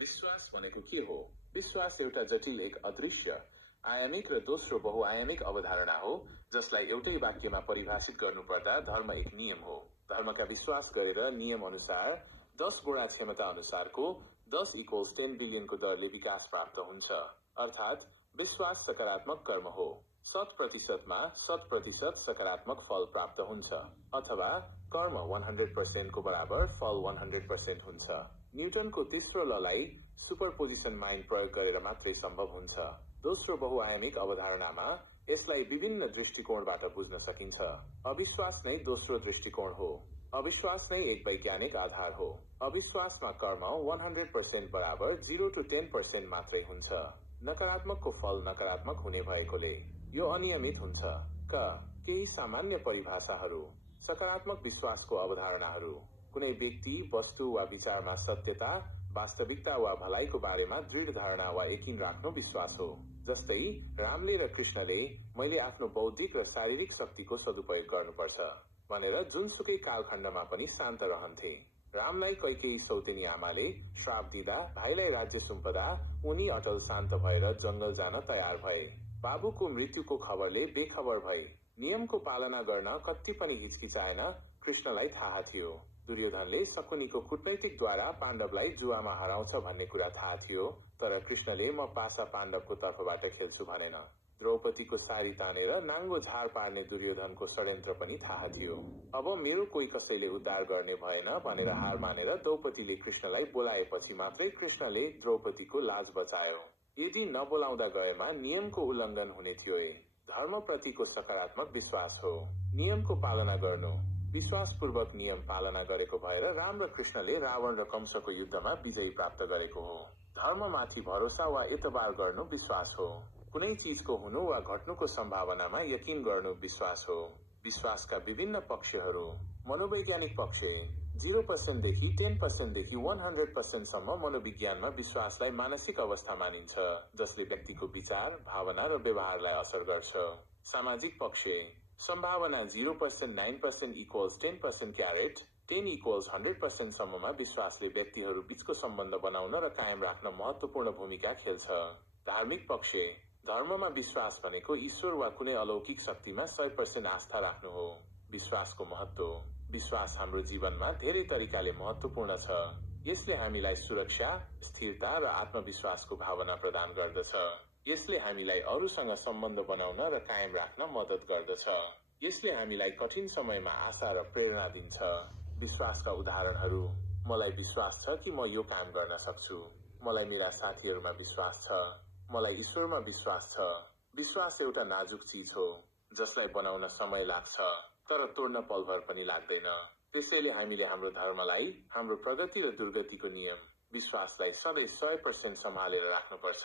विश्वास भनेको के हो? विश्वास एउटा जटिल, एक अदृश्य, आयामिक र दोस्रो बहुआयामिक अवधारणा हो जसलाई एउटै वाक्यमा परिभाषित गर्नुपर्दा धर्म एक नियम हो। धर्मका विश्वास गरेर नियम अनुसार 10 गुणा क्षमता अनुसारको 10 = 10 बिलियनको दरले विकास प्राप्त हुन्छ। अर्थात् विश्वास सकारात्मक कर्म हो। 100%मा 100% सकारात्मक फल प्राप्त हुन्छ, अथवा कर्म 100% को बराबर फल 100% हुन्छ। न्युटनको तेस्रो ललाई सुपरपोजिसन माइन्ड प्रयोग गरेर मात्रै सम्भव हुन्छ। दोस्रो बहुआयामिक अवधारणामा यसलाई विभिन्न दृष्टिकोणबाट बुझ्न सकिन्छ। अविश्वास नै दोस्रो दृष्टिकोण हो। अविश्वास नै एक वैज्ञानिक आधार हो। अविश्वासमा कर्म 100% बराबर 0 to 10% मात्रै हुन्छ। नकारात्मकको फल नकारात्मक हुने भएकोले यो अनियमित हुन्छ। केही सामान्य परिभाषाहरू। सकारात्मक विश्वासको अवधारणाहरू। कुनै व्यक्ति, वस्तु वा विचारमा सत्यता, वास्तविकता वा भलाइको बारेमा दृढ धारणा वा यकिन राख्नु विश्वास हो। जस्तै रामले र कृष्णले मैले आफ्नो बौद्धिक र शारीरिक शक्तिको सदुपयोग गर्नुपर्छ भनेर जुनसुकै कालखण्डमा पनि शान्त रहन्थे। रामलाई कैकेयी सौतेनी आमाले श्राप दिँदा भाइलाई राज्य सुम्पदा उनी अटल शान्त भएर जंगल जान तयार भए। बाबुको मृत्युको खबरले बेखबर भए। नियमको पालना गर्न कति पनि हिचकिचाएन। कृष्णलाई थाहा थियो दुर्योधनले शकुनीको कूटनैतिकद्वारा पाण्डवलाई जुवामा हराउँछ भन्ने कुरा थाहा थियो, तर कृष्णले म पासा पाण्डवको तर्फबाट खेल्छु भनेन। द्रौपदीको सारी तानेर नाङ्गो झार पार्ने दुर्योधनको षड्यन्त्र पनि थाहा थियो। अब मेरो कोही कसैले उद्धार गर्ने भएन भनेर हार मानेर द्रौपदीले कृष्णलाई बोलाएपछि मात्रै कृष्णले द्रौपदीको लाज बचायो। यदि नबोलाउँदा गएमा नियमको उल्लङ्घन हुने थियो। धर्मप्रतिको सकारात्मक विश्वास हो। नियमको पालना गर्नु। विश्वासपूर्वक नियम पालना गरेको भएर राम र कृष्णले रावण र कंसको युद्धमा विजयी प्राप्त गरेको हो। धर्ममाथि भरोसा वा एतबार गर्नु विश्वास हो। कुनै चीजको हुनु वा घट्नुको सम्भावनामा यकिन गर्नु विश्वास हो। विश्वासका विभिन्न पक्षहरू। मनोवैज्ञानिक पक्ष 0% देखि 10% देखि 100% सम्म मनोविज्ञानमा विश्वासलाई मानसिक अवस्था मानिन्छ जसले व्यक्तिको विचार, भावना र व्यवहारलाई असर गर्छ। सामाजिक पक्ष सम्भावना 0% 9% = 10% क्यारेट 10 = 100% सम्ममा विश्वासले व्यक्तिहरू बीचको सम्बन्ध बनाउन र कायम राख्न महत्वपूर्ण भूमिका खेल्छ। धार्मिक पक्ष धर्ममा विश्वास भनेको ईश्वर वा कुनै अलौकिक शक्तिमा 100% आस्था राख्नु हो। विश्वासको महत्व। विश्वास हाम्रो जीवनमा धेरै तरिकाले महत्वपूर्ण छ। यसले हामीलाई सुरक्षा, स्थिरता र आत्मविश्वासको भावना प्रदान गर्दछ। यसले हामीलाई अरूसँग सम्बन्ध बनाउन र कायम राख्न मद्दत गर्दछ। यसले हामीलाई कठिन समयमा आशा र प्रेरणा दिन्छ। विश्वासका उदाहरणहरू। मलाई विश्वास छ कि म यो काम गर्न सक्छु। मलाई मेरा साथीहरूमा विश्वास छ। मलाई ईश्वरमा विश्वास छ। विश्वास एउटा नाजुक चीज हो जसलाई बनाउन समय लाग्छ, तर तोड्न पलभर पनि लाग्दैन। त्यसैले हामीले हाम्रो धर्मलाई, हाम्रो प्रगति र दुर्गतिको नियम, विश्वासलाई सधैँ 100% सम्हालेर राख्नुपर्छ।